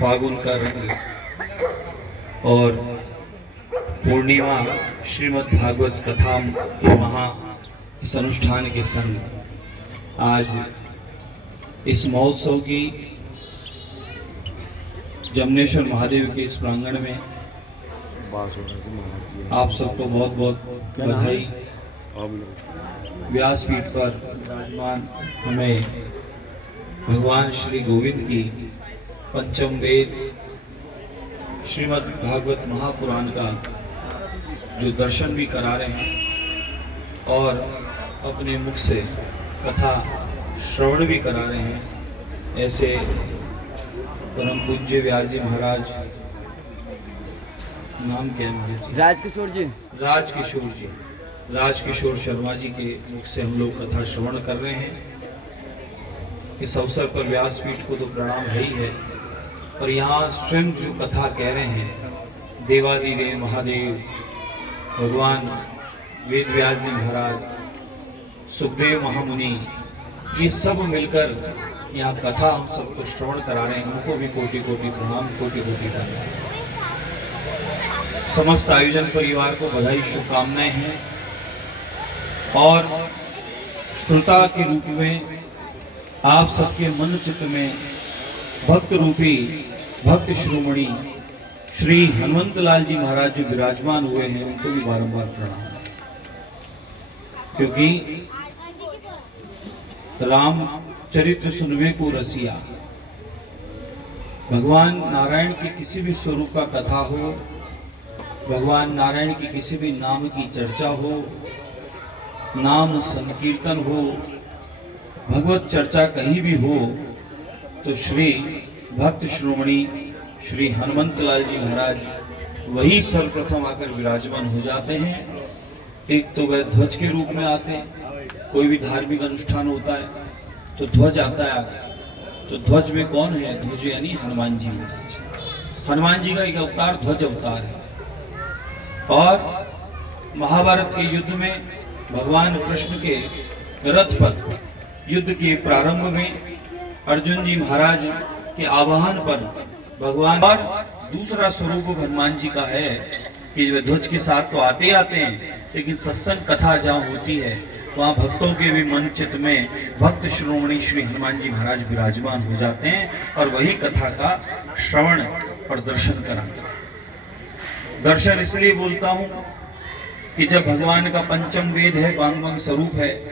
फागुन का रंग और पूर्णिमा श्रीमद् भागवत कथा के इस अनुष्ठान के संग आज इस महोत्सव की जमनेश्वर महादेव के इस प्रांगण में आप सबको बहुत बहुत बधाई। व्यासपीठ पर विराजमान हमें भगवान श्री गोविंद की पंचम वेद श्रीमद् भागवत महापुराण का जो दर्शन भी करा रहे हैं और अपने मुख से कथा श्रवण भी करा रहे हैं, ऐसे परम पूज्य व्यास जी महाराज, नाम क्या है? राजकिशोर शर्मा जी के मुख से हम लोग कथा श्रवण कर रहे हैं। इस अवसर पर व्यासपीठ को तो प्रणाम है ही है, और यहाँ स्वयं जो कथा कह रहे हैं देवादिदेव महादेव भगवान वेद व्यास जी महाराज, सुखदेव महामुनि, ये सब मिलकर यहाँ कथा हम सबको श्रवण करा रहे हैं। उनको भी कोटि कोटि प्रणाम, कोटि कोटि धन्यवाद। समस्त आयोजन परिवार को बधाई, शुभकामनाएं हैं। और श्रोता के रूप में आप सबके मन चित्त में भक्त रूपी भक्त शिरोमणि श्री हनुमंत लाल जी महाराज जो विराजमान हुए हैं, उनको भी बारंबार प्रणाम, क्योंकि राम चरित्र सुनवे को रसिया। भगवान नारायण के किसी भी स्वरूप का कथा हो, भगवान नारायण की किसी भी नाम की चर्चा हो, नाम संकीर्तन हो, भगवत चर्चा कहीं भी हो, तो श्री भक्त श्रोमणी श्री हनुमंत लाल जी महाराज वही सर्वप्रथम आकर विराजमान हो जाते हैं। एक तो वह ध्वज के रूप में आते हैं, कोई भी धार्मिक अनुष्ठान होता है तो ध्वज आता है आगे, तो ध्वज में कौन है? ध्वज यानी हनुमान जी महाराज। हनुमान जी का एक अवतार ध्वज अवतार है। और महाभारत के युद्ध में भगवान कृष्ण के रथ पर युद्ध के प्रारंभ में अर्जुन जी महाराज के आवाहन पर भगवान, और दूसरा स्वरूप हनुमान जी का है कि वे ध्वज के साथ तो आते ही आते हैं, लेकिन सत्संग कथा जहाँ होती है वहाँ भक्तों के भी मन चित्त में भक्त श्रोमणी श्री हनुमान जी महाराज विराजमान हो जाते हैं और वही कथा का श्रवण और दर्शन कराते हैं। दर्शन इसलिए बोलता हूँ कि जब भगवान का पंचम वेद है, वांग्मय स्वरूप है,